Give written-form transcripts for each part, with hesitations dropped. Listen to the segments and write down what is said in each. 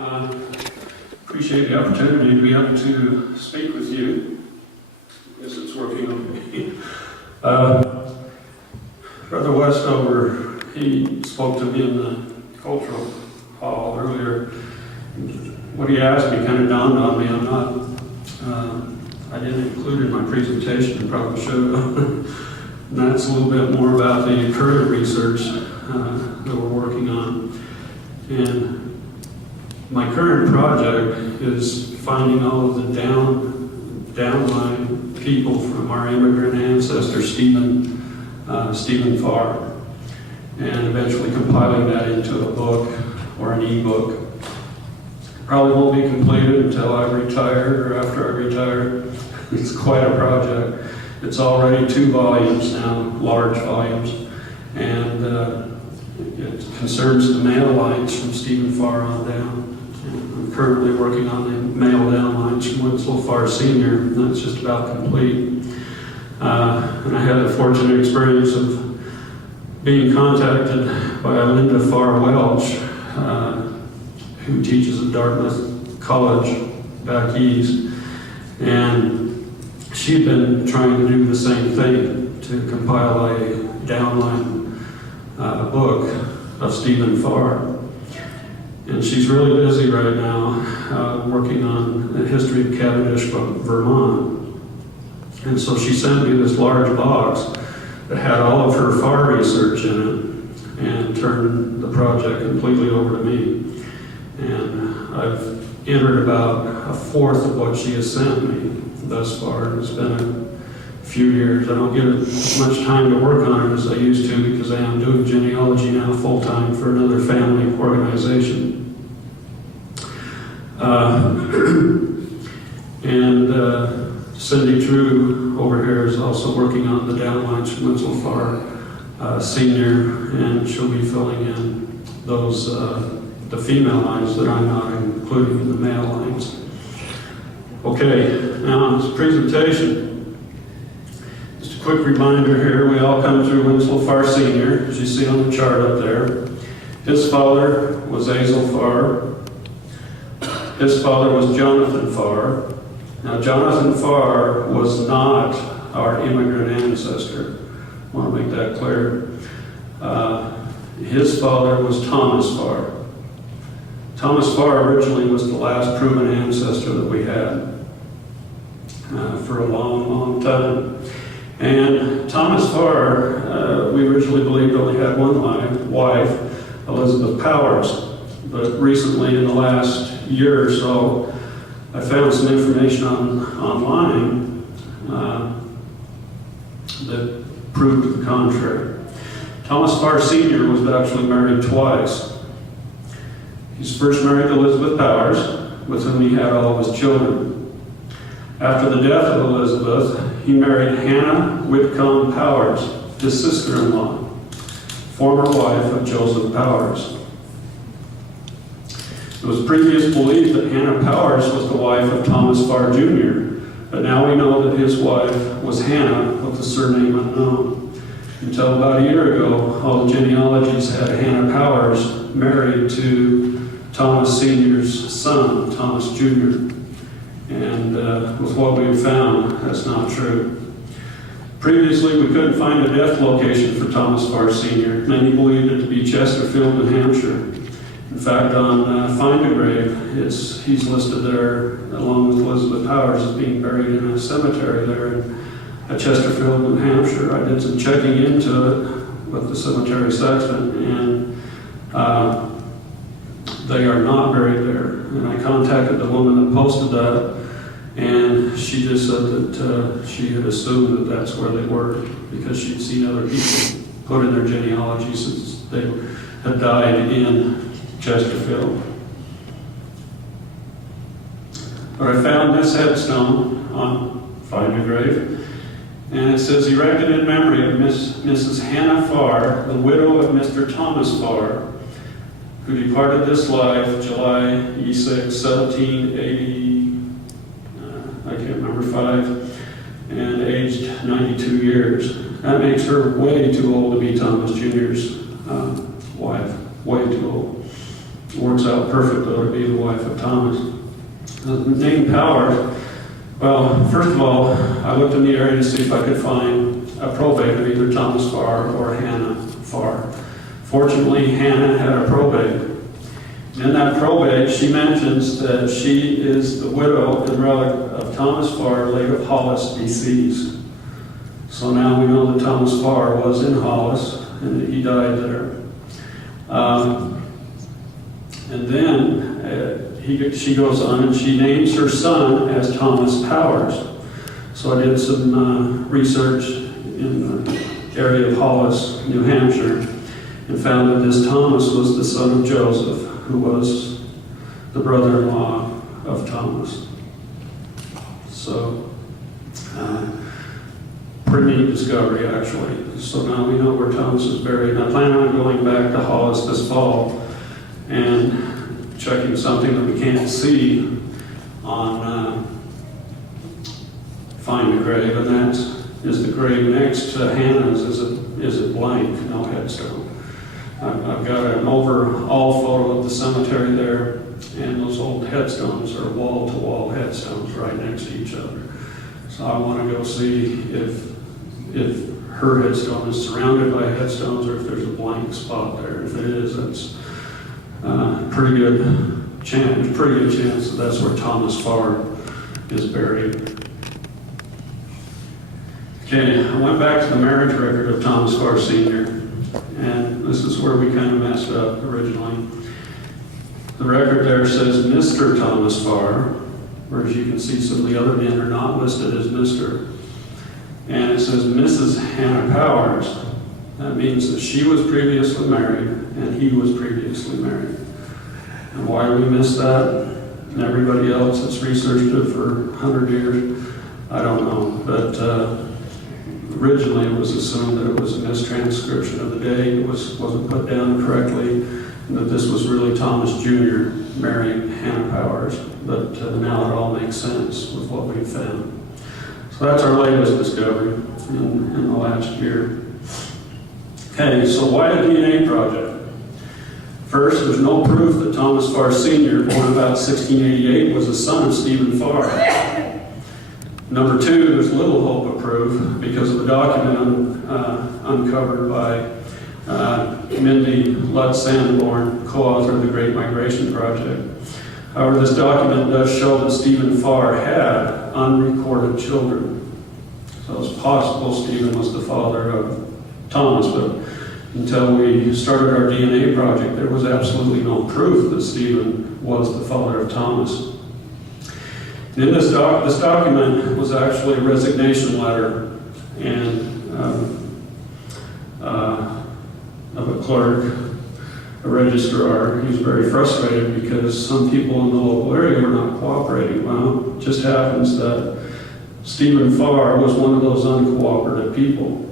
Appreciate the opportunity to be able to speak with you. I guess it's working on me. Brother Westover, he spoke to me in the cultural hall earlier. What he asked me kind of dawned on me. I didn't include in my presentation, I probably should have. And that's a little bit more about the current research that we're working on. And my current project is finding all of the downline people from our immigrant ancestor, Stephen Farr, and eventually compiling that into a book or an e-book. Probably won't be completed until I retire or after I retire. It's quite a project. It's already 2 volumes now, large volumes, and it concerns the male lines from Stephen Farr on down. I'm currently working on the male down lines from Winslow Farr Sr., and that's just about complete. And I had the fortunate experience of being contacted by Linda Farr Welch, who teaches at Dartmouth College back east, and she'd been trying to do the same thing, to compile a downline book of Stephen Farr. And she's really busy right now working on the history of Cavendish, Vermont. And so she sent me this large box that had all of her Farr research in it and turned the project completely over to me. And I've entered about a fourth of what she has sent me thus far. It's been a few years. I don't get as much time to work on it as I used to because I am doing genealogy now full-time for another family organization. Cindy True over here is also working on the downlines from Winslow Farr Sr., and she'll be filling in those the female lines that I'm not including in the male lines. Okay, now on this presentation, just a quick reminder here, we all come through Winslow Farr Sr., as you see on the chart up there. His father was Azel Farr. His father was Jonathan Farr. Now, Jonathan Farr was not our immigrant ancestor. I want to make that clear. His father was Thomas Farr. Thomas Farr originally was the last proven ancestor that we had for a long, long time. And Thomas Farr, we originally believed only had one wife, Elizabeth Powers. But recently, in the last year or so, I found some information online that proved the contrary. Thomas Farr Sr. was actually married twice. He's first married to Elizabeth Powers, with whom he had all of his children. After the death of Elizabeth, he married Hannah Whitcomb Powers, his sister-in-law, former wife of Joseph Powers. It was previous belief that Hannah Powers was the wife of Thomas Farr Jr., but now we know that his wife was Hannah with the surname unknown. Until about a year ago, all the genealogies had Hannah Powers married to Thomas Sr.'s son, Thomas Jr. And with what we've found, that's not true. Previously, we couldn't find a death location for Thomas Farr Sr. Many believed it to be Chesterfield, New Hampshire. In fact, on Find a Grave, he's listed there, along with Elizabeth Powers, as being buried in a cemetery there at Chesterfield, New Hampshire. I did some checking into it with the cemetery sexton, and they are not buried there. And I contacted the woman that posted that, and she just said that she had assumed that that's where they were because she'd seen other people put in their genealogy since they had died in Chesterfield. But I found this headstone on Find a Grave, and it says, erected in memory of Mrs. Hannah Farr, the widow of Mr. Thomas Farr, who departed this life July 6, 1780, I can't remember, 5, and aged 92 years. That makes her way too old to be Thomas Jr.'s wife, way too old. It works out perfect, though, to be the wife of Thomas. The name Powers, well, first of all, I looked in the area to see if I could find a probate of either Thomas Farr or Hannah Farr. Fortunately, Hannah had a probate. In that probate, she mentions that she is the widow and relic of Thomas Farr, late of Hollis, deceased. So now we know that Thomas Farr was in Hollis and that he died there. And then she goes on and she names her son as Thomas Powers. So I did some research in the area of Hollis, New Hampshire, and found that this Thomas was the son of Joseph, who was the brother-in-law of Thomas. So, pretty neat discovery, actually. So now we know where Thomas is buried. And I plan on going back to Hollis this fall and checking something that we can't see on Find a Grave, and that is the grave next to Hannah's is it blank, no headstone. I've got an overall photo of the cemetery there, and those old headstones are wall-to-wall headstones right next to each other. So I want to go see if her headstone is surrounded by headstones or if there's a blank spot there. If it is, that's pretty good chance that that's where Thomas Farr is buried. Okay, I went back to the marriage record of Thomas Farr Sr., and this is where we kind of messed up originally. The record there says Mr. Thomas Farr, whereas you can see some of the other men are not listed as Mr. And it says Mrs. Hannah Powers. That means that she was previously married and he was previously married. And why we missed that, and everybody else that's researched it for 100 years, I don't know. But originally it was assumed that it was a mistranscription of the date. It wasn't put down correctly, and that this was really Thomas Jr. marrying Hannah Powers. But now it all makes sense with what we've found. So that's our latest discovery in the last year. Okay, so why the DNA project? First, there's no proof that Thomas Farr Sr., born about 1688, was a son of Stephen Farr. Number two, there's little hope of proof because of a document uncovered by Mindy Lutz Sanborn, co-author of the Great Migration Project. However, this document does show that Stephen Farr had unrecorded children. So it's possible Stephen was the father of Thomas, but until we started our DNA project, there was absolutely no proof that Stephen was the father of Thomas. In this document was actually a resignation letter of a clerk, a registrar. He was very frustrated because some people in the local area were not cooperating. Well, it just happens that Stephen Farr was one of those uncooperative people,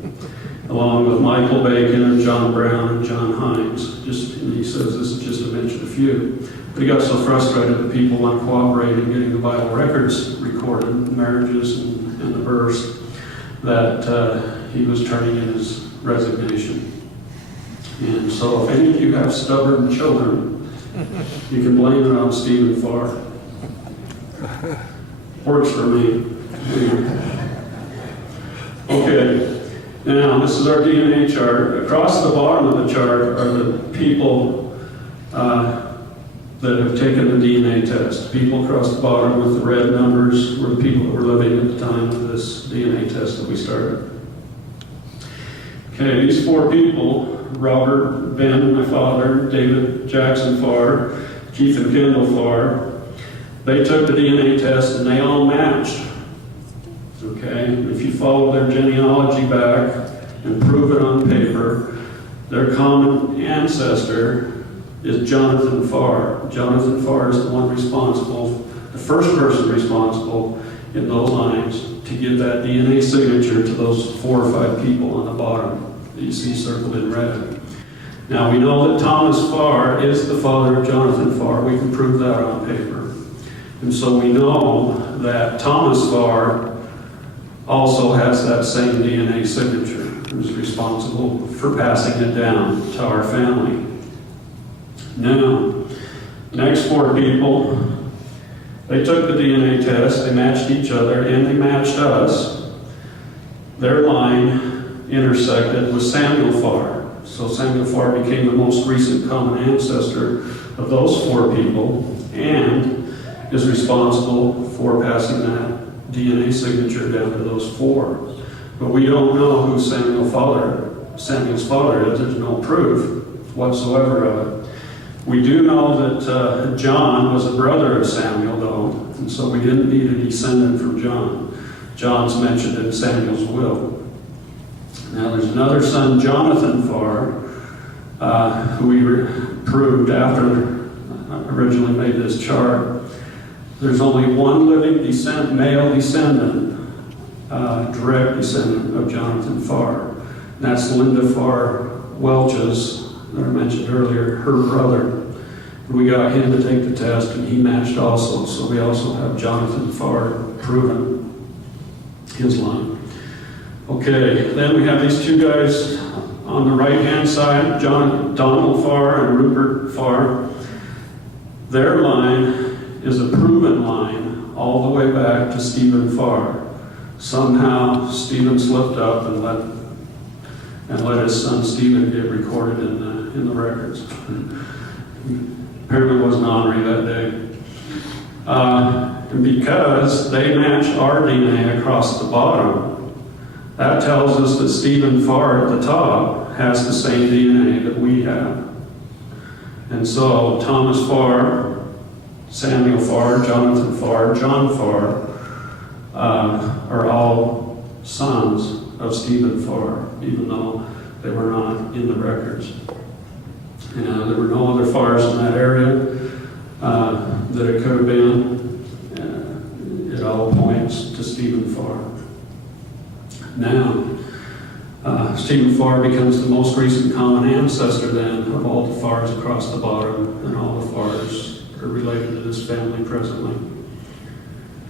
along with Michael Bacon and John Brown and John Hines. And he says this is just to mention a few. But he got so frustrated that people weren't cooperating, getting the Bible records recorded, marriages and the births, that he was turning in his resignation. And so if any of you have stubborn children, you can blame it on Stephen Farr. Works for me. Okay, now this is our DNA chart. Across the bottom of the chart are the people that have taken the DNA test. People across the bottom with the red numbers were the people that were living at the time of this DNA test that we started. Okay, these four people, Robert, Ben, my father, David Jackson Farr, Keith and Kendall Farr, they took the DNA test and they all matched. Okay, if you follow their genealogy back and prove it on paper, their common ancestor is Jonathan Farr. Jonathan Farr is the one responsible, the first person responsible in those lines to give that DNA signature to those 4 or 5 people on the bottom that you see circled in red. Now we know that Thomas Farr is the father of Jonathan Farr. We can prove that on paper. And so we know that Thomas Farr also has that same DNA signature and is responsible for passing it down to our family. Now, Next four people, they took the DNA test, they matched each other, and they matched us. Their line intersected with Samuel Farr. So Samuel Farr became the most recent common ancestor of those four people and is responsible for passing that DNA signature down to those four. But we don't know who Samuel's father is. There's no proof whatsoever of it. We do know that John was a brother of Samuel, though, and so we didn't need a descendant from John. John's mentioned in Samuel's will. Now there's another son, Jonathan Farr, who we proved after I originally made this chart. There's only one living male descendant, direct descendant of Jonathan Farr. And that's Linda Farr Welch's, that I mentioned earlier, her brother. We got him to take the test, and he matched also. So we also have Jonathan Farr proven his line. Okay, then we have these two guys on the right-hand side, Donald Farr and Rupert Farr. Their line is a proven line all the way back to Stephen Farr. Somehow Stephen slipped up and let his son Stephen get recorded in the records. Apparently wasn't honorary that day. And because they match our DNA across the bottom, that tells us that Stephen Farr at the top has the same DNA that we have. And so Thomas Farr, Samuel Farr, Jonathan Farr, John Farr are all sons of Stephen Farr, even though they were not in the records. There were no other Farrs in that area that it could have been. It all points to Stephen Farr. Now, Stephen Farr becomes the most recent common ancestor then of all the Farrs across the bottom, and all the Farrs are related to this family presently.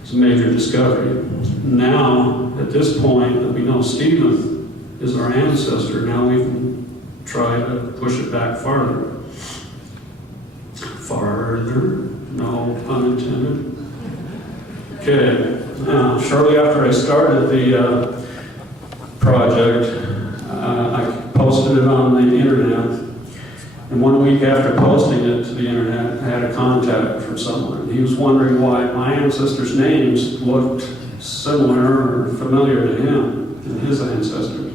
It's a major discovery. Now, at this point that we know Stephen is our ancestor, now we can try to push it back farther. Farther, no pun intended. Okay, now shortly after I started the project, I posted it on the internet, and 1 week after posting it to the internet, I had a contact from someone. He was wondering why my ancestors' names looked similar or familiar to him and his ancestors.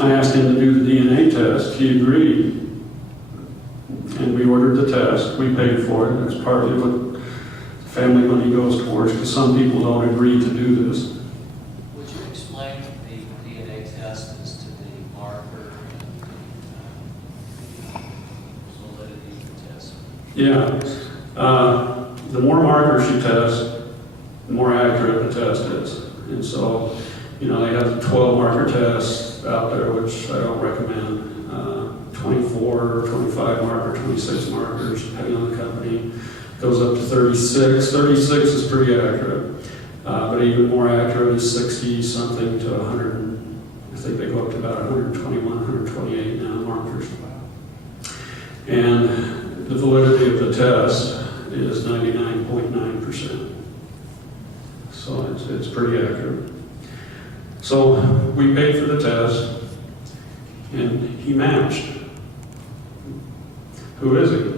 I asked him to do the DNA test. He agreed, and we ordered the test. We paid for it. That's partly what family money goes towards, because some people don't agree to do this. Would you explain the DNA test as to the marker and the validity of the test? Yeah. The more markers you test, the more accurate the test is. And so, they have 12 marker tests out there, which I don't recommend. 24, 25 marker, 26 markers, depending on the company. Goes up to 36. 36 is pretty accurate. But even more accurate is 60 something to 100. I think they go up to about 121, 128 now markers. And the validity of the test is 99.9%. So it's pretty accurate. So we paid for the test, and he matched. Who is he?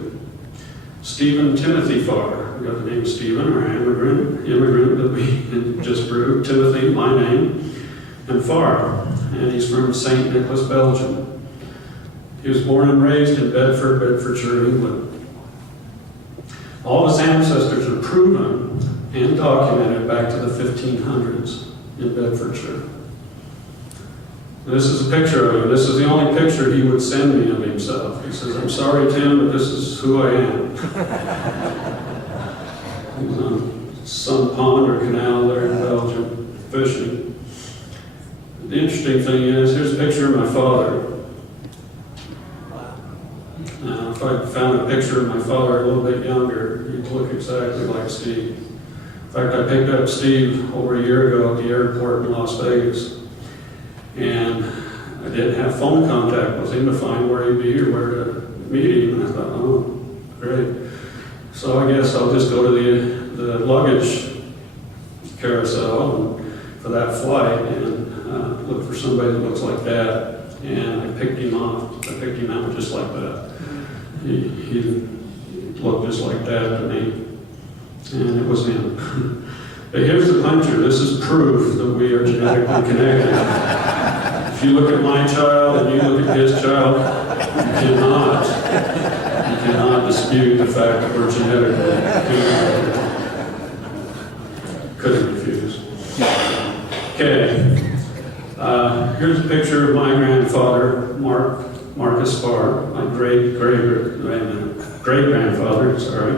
Stephen Timothy Farr. We got the name Stephen, our immigrant that we just proved. Timothy, my name, and Farr. And he's from St. Nicholas, Belgium. He was born and raised in Bedford, Bedfordshire, England. All his ancestors are proven and documented back to the 1500s in Bedfordshire. This is a picture of him. This is the only picture he would send me of himself. He says, "I'm sorry, Tim, but this is who I am." He's on some pond or canal there in Belgium, fishing. The interesting thing is, here's a picture of my father. Now, if I found a picture of my father a little bit younger, he'd look exactly like Steve. In fact, I picked up Steve over a year ago at the airport in Las Vegas. And I didn't have phone contact with him to find where he'd be or where to meeting, and I thought, oh, great. So I guess I'll just go to the luggage carousel for that flight and look for somebody that looks like that. And I picked him out just like that. He looked just like that to me, and it was him. But here's the puncher. This is proof that we are genetically connected. If you look at my child and you look at his child, you cannot dispute the fact that we're genetically connected. Couldn't refuse. Okay. Here's a picture of my grandfather, Marcus Farr, my great-grandfather, sorry.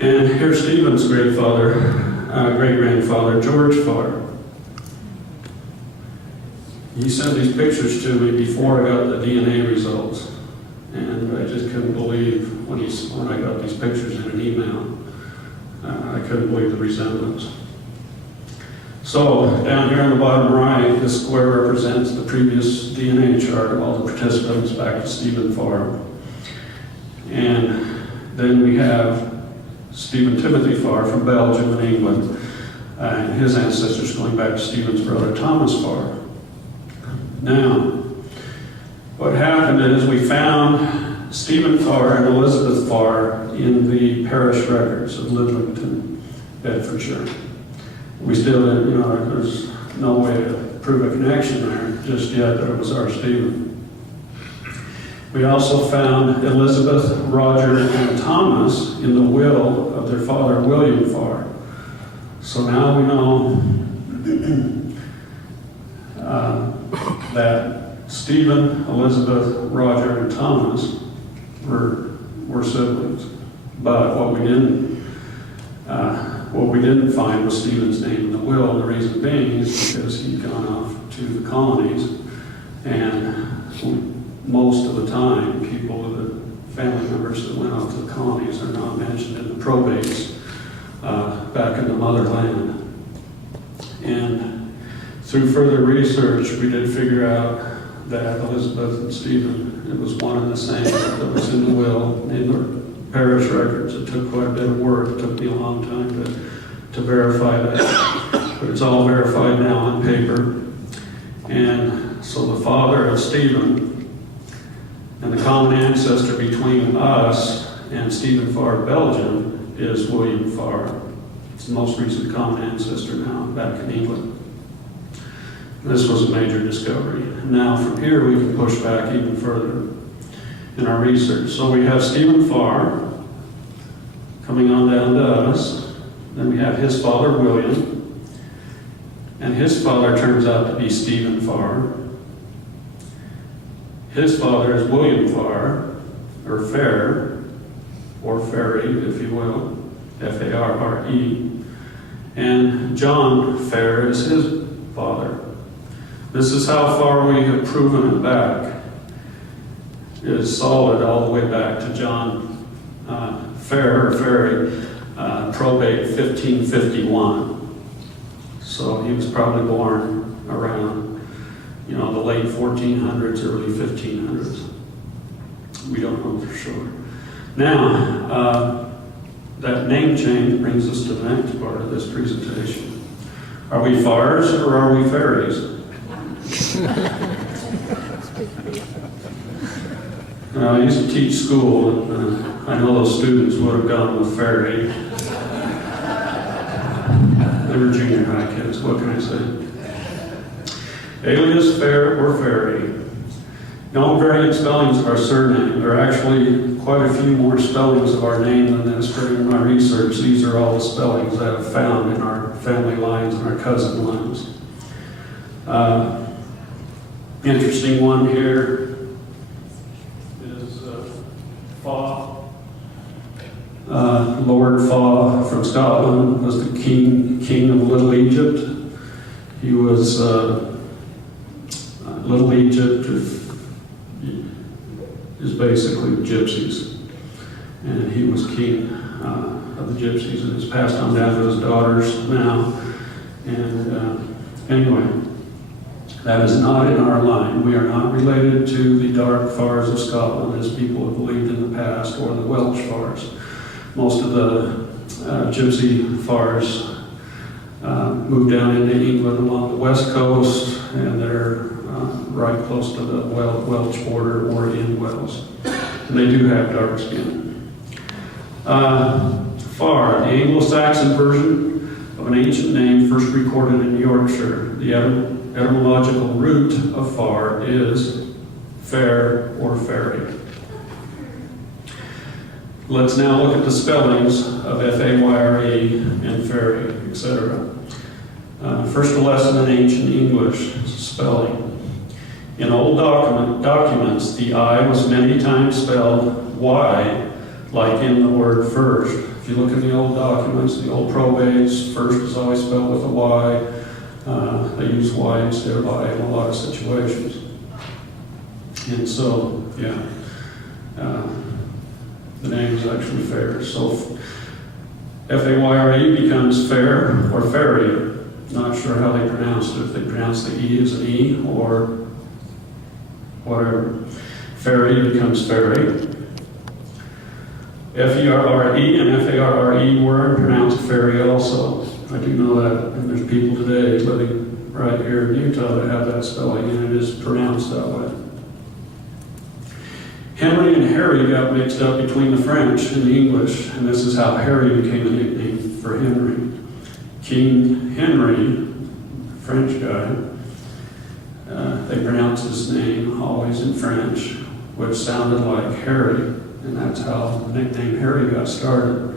And here's Stephen's great-grandfather, George Farr. He sent these pictures to me before I got the DNA results. And I just couldn't believe when I got these pictures in an email. I couldn't believe the resemblance. So, down here on the bottom right, this square represents the previous DNA chart of all the participants back to Stephen Farr. And then we have Stephen Timothy Farr from Belgium and England, and his ancestors going back to Stephen's brother Thomas Farr. Now, what happened is we found Stephen Farr and Elizabeth Farr in the parish records of Lidlington, Bedfordshire. We still didn't, there's no way to prove a connection there just yet that it was our Stephen. We also found Elizabeth, Roger, and Thomas in the will of their father, William Farr. So now we know that Stephen, Elizabeth, Roger, and Thomas were siblings. But what we didn't find was Stephen's name in the will, and the reason being is because he'd gone off to the colonies, and most of the time, the family members that went off to the colonies are not mentioned in the probates back in the motherland. And through further research, we did figure out that Elizabeth and Stephen, it was one and the same that was in the will, in the parish records. It took quite a bit of work. It took me a long time to verify that. But it's all verified now on paper. And so the father of Stephen and the common ancestor between us and Stephen Farr of Belgium is William Farr. It's the most recent common ancestor now back in England. This was a major discovery. Now from here we can push back even further in our research. So we have Stephen Farr coming on down to us. Then we have his father, William. And his father turns out to be Stephen Farr. His father is William Farr, or Farr, or Fairy, if you will, F-A-R-R-E. And John Farr is his father. This is how far we have proven it back. It is solid all the way back to John Farr, or Fairy, probate 1551. So he was probably born around, the late 1400s, early 1500s. We don't know for sure. Now, that name change brings us to the next part of this presentation. Are we Farrs or are we Fairies? I used to teach school, and I know those students would have gone with Fairy. They were junior high kids, what can I say? Alias, Farr, or Fairy. No variant spellings of our surname. There are actually quite a few more spellings of our name than this. During my research, these are all the spellings that I've found in our family lines and our cousin lines. Interesting one here is Farr. Lord Farr from Scotland was the king of Little Egypt. He was Little Egypt is basically gypsies, and he was king of the gypsies, and it's passed on down to his daughters now. And anyway, That is not in our line. We are not related to the dark Farrs of Scotland, as people have believed in the past, or the Welch Farrs. Most of the gypsy Farrs moved down into England along the west coast, and they're right close to the Welch border or in Wales. And they do have dark skin. Farr, the Anglo-Saxon version of an ancient name first recorded in Yorkshire. The etymological root of Farr is fair or fairy. Let's now look at the spellings of F-A-Y-R-E and fairy, etc. First, a lesson in ancient English spelling. In old documents, the I was many times spelled Y, like in the word first. If you look in the old documents, the old probates, first is always spelled with a Y. They use Y instead of I in a lot of situations. And so, the name is actually fair. So F-A-Y-R-E becomes fair or fairy. Not sure how they pronounce it, if they pronounce the E as an E or whatever. Fairy becomes fairy. F-E-R-R-E and F-A-R-R-E were pronounced fairy also. I do know that, and there's people today living right here in Utah that have that spelling, and it is pronounced that way. Henry and Harry got mixed up between the French and the English, and this is how Harry became a nickname for Henry. King Henry, French guy, they pronounced his name always in French, which sounded like Harry, and that's how the nickname Harry got started.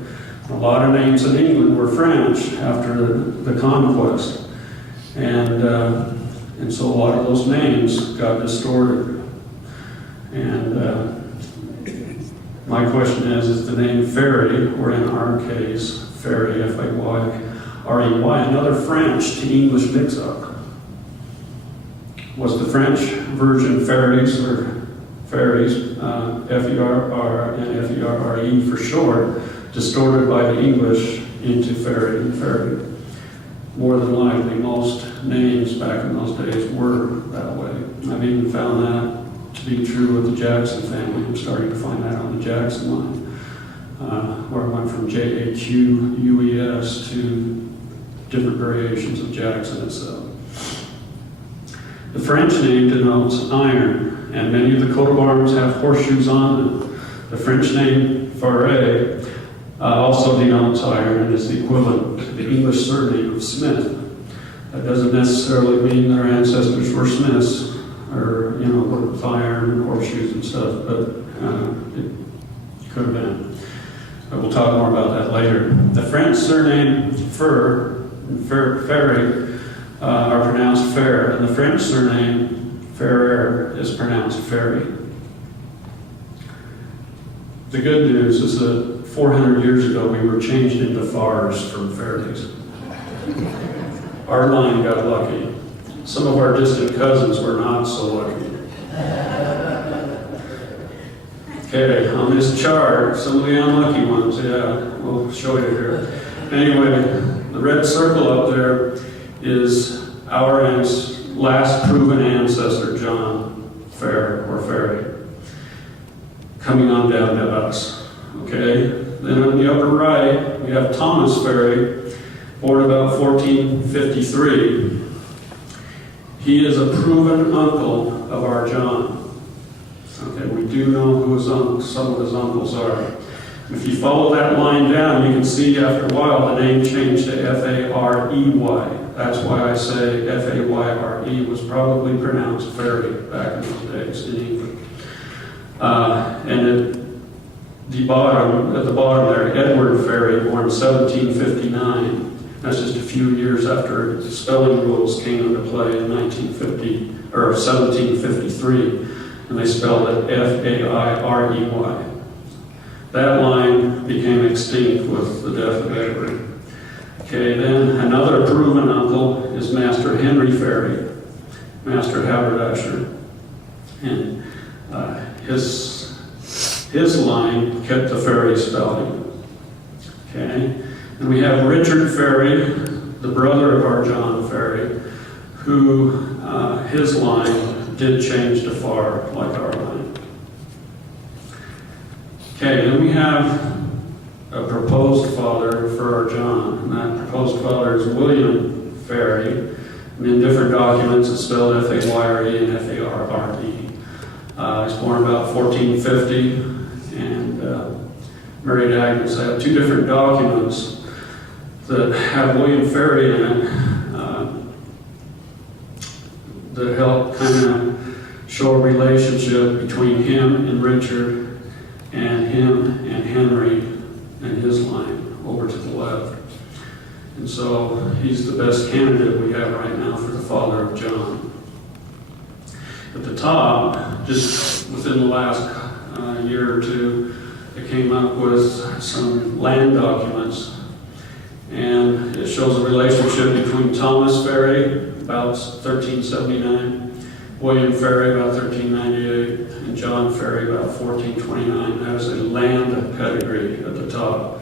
A lot of names in England were French after the conquest, and so a lot of those names got distorted. And my question is the name Fairy, or in our case, Fairy, F-A-Y-R-E-Y, another French to English mix-up? Was the French version Fairies, or Fairies, F-E-R-R and F-E-R-R-E for short, distorted by the English into fairy and fairy? More than likely, most names back in those days were that way. I've even found that to be true with the Jackson family. I'm starting to find that on the Jackson line, where it went from J-A-Q-U-E-S to different variations of Jackson itself. The French name denotes iron, and many of the coat of arms have horseshoes on them. The French name Farr also denotes iron and is the equivalent to the English surname of Smith. That doesn't necessarily mean their ancestors were Smiths, or, with iron and horseshoes and stuff, but it could have been. But we'll talk more about that later. The French surname Farr and Fairy are pronounced fair, and the French surname Farrer is pronounced fairy. The good news is that 400 years ago we were changed into Farrs from Fairies. Our line got lucky. Some of our distant cousins were not so lucky. Okay, on this chart, some of the unlucky ones, we'll show you here. Anyway, the red circle up there is our last proven ancestor, John Farr or Fairy, coming on down to us. Okay, then on the upper right, we have Thomas Fairy, born about 1453. He is a proven uncle of our John. Okay, we do know who some of his uncles are. If you follow that line down, you can see after a while the name changed to F-A-R-E-Y. That's why I say F-A-Y-R-E was probably pronounced fairy back in those days in England. And at the bottom there, Edward Fairy, born 1759. That's just a few years after spelling rules came into play in 1753, and they spelled it F-A-I-R-E-Y. That line became extinct with the death of Edward. Okay, then another proven uncle is Master Henry Fairy, Master Haberdasher, and his line kept the fairy spelling. Okay, and we have Richard Fairy, the brother of our John Fairy, who his line did change to Farr, like our line. Okay, then we have a proposed father for our John, and that proposed father is William Fairy. And in different documents, it's spelled F-A-Y-R-E and F-A-R-R-E. He's born about 1450, and married Agnes. I have two different documents that have William Fairy in it that help kind of show a relationship between him and Richard and him and Henry and his line over to the left. And so he's the best candidate we have right now for the father of John. At the top, just within the last year or two, I came up with some land documents, and it shows a relationship between Thomas Fairy, about 1379, William Fairy, about 1398, and John Fairy, about 1429. That is a land pedigree at the top.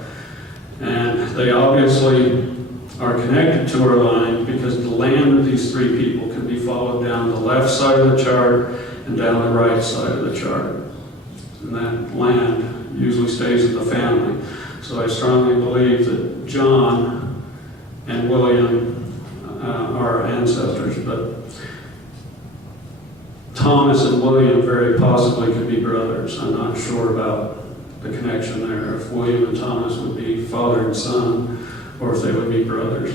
And they obviously are connected to our line because the land of these three people can be followed down the left side of the chart and down the right side of the chart. And that land usually stays in the family. So I strongly believe that John and William are ancestors, but Thomas and William very possibly could be brothers. I'm not sure about the connection there, if William and Thomas would be father and son, or if they would be brothers.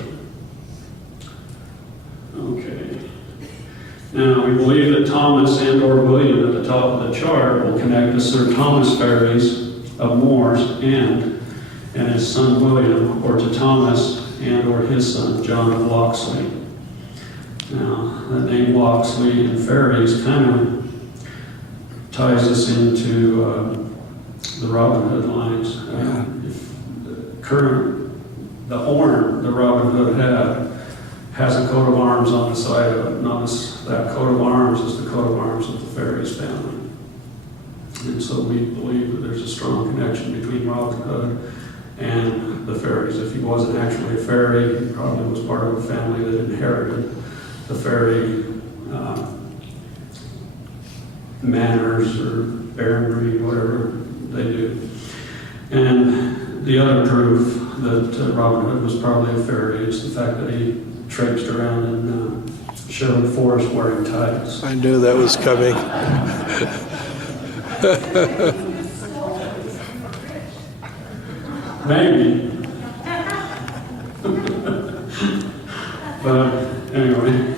Okay. Now, we believe that Thomas and or William at the top of the chart will connect to Sir Thomas Fairies of Moors and his son William, or to Thomas and or his son John of Locksley. Now, the name Locksley and Fairies kind of ties us into the Robin Hood lines. The horn that Robin Hood had has a coat of arms on the side of it. Notice that coat of arms is the coat of arms of the Fairies family. And so we believe that there's a strong connection between Robin Hood and the Fairies. If he wasn't actually a fairy, he probably was part of a family that inherited the fairy manners or baronry, whatever they do. And the other proof that Robin Hood was probably a fairy is the fact that he traipsed around in Sherwood Forest wearing tights. I knew that was coming. Maybe. But anyway.